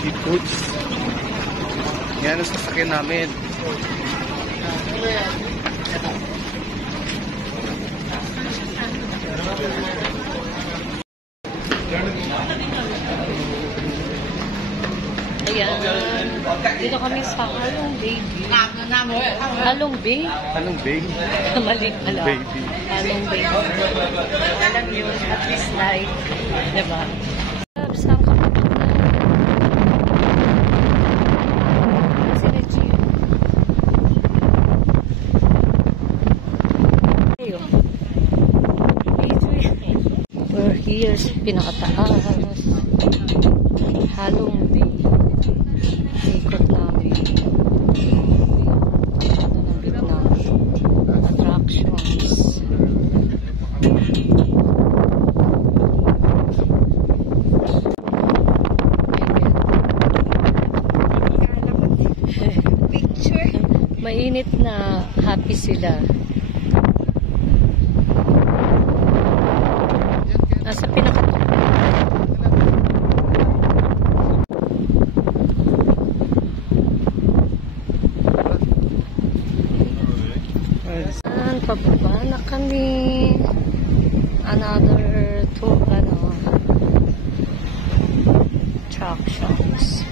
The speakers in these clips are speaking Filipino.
Seafoods. Yan ang sasakyan namin. Ayan. Dito kami sa Halong Bay. Halong Bay? Halong Bay? Mali pala. Baby. Halong Bay. Alam yun, at least like, diba? Saan ka pa na? Kasi na Gio. Ayo. We're here sa pinakataas. Halong Bay. Ikot namin. Ano ng attractions. Picture. Mainit na happy sila. Nasa pinakatok. Pababa na kami. Another two attractions.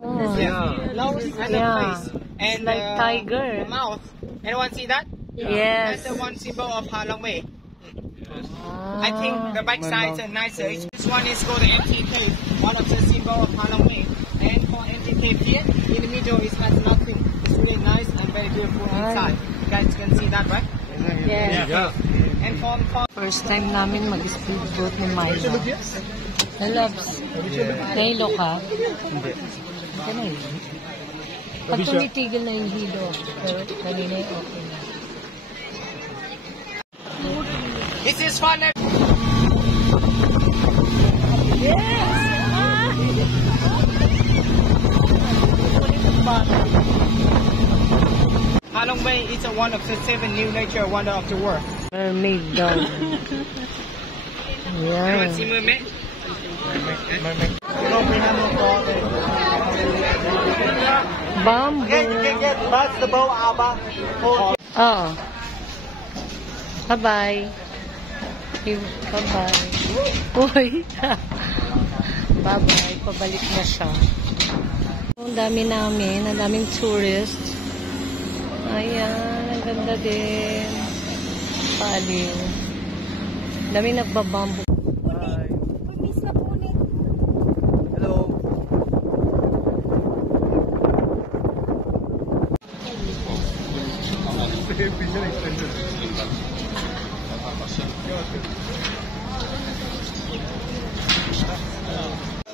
Oh. Yeah. Nose and the face. And like tiger. The mouth. Anyone see that? Yes. That's the one symbol of Halong Bay. Ah. I think the back sides are nicer. This one is called the empty cave, one of the symbol of Halong Bay. And for empty cave here, in the middle it has nothing. It's really nice and very beautiful inside. You guys can see that, right? Yes. Yeah. And for First time namin mag-speedboat ni Myla. Loves. Nahilo ka? Hindi. Hindi na yun. Pag tumitigil na yung hilo, pero kanina yung okay na. this is fun. Yes! Halong Bay is one of the 7 new nature wonder of the world. Mermaid daw. Anyone Yeah. see mermaid? Bamboo. That's the bow, Alba. Oh. Bye-bye. Bye-bye. Uy. Bye-bye. Pabalik na siya. Ang dami namin. Ang daming tourists. Ayan. Ang ganda din. Paaliw. Ang daming nagbabambo. Hello.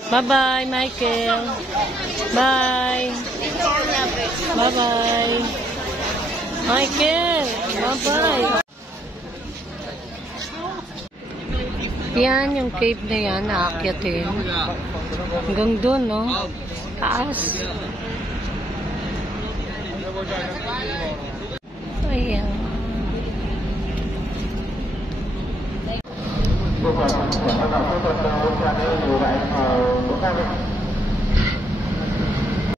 Bye-bye, Michael. Bye. Bye-bye. Michael, bye-bye. Yan, yung cave na yan, naakyatin. Hanggang doon, no? Taas. Ayan.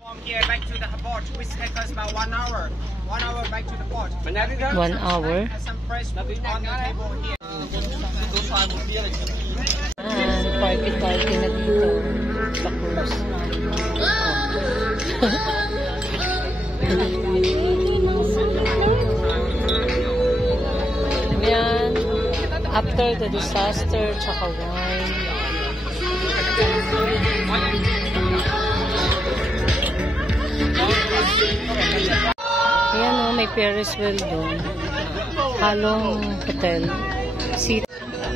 From here back to the port, which takes us about 1 hour. 1 hour back to the port. 1 hour. Has some fresh food on the table here. Party-party na dito. Sa cruise. Yan. After the disaster, tsaka wine. may Ferris wheel doon. Halong Hotel.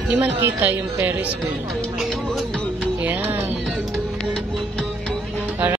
Di man kita yung Ferris wheel.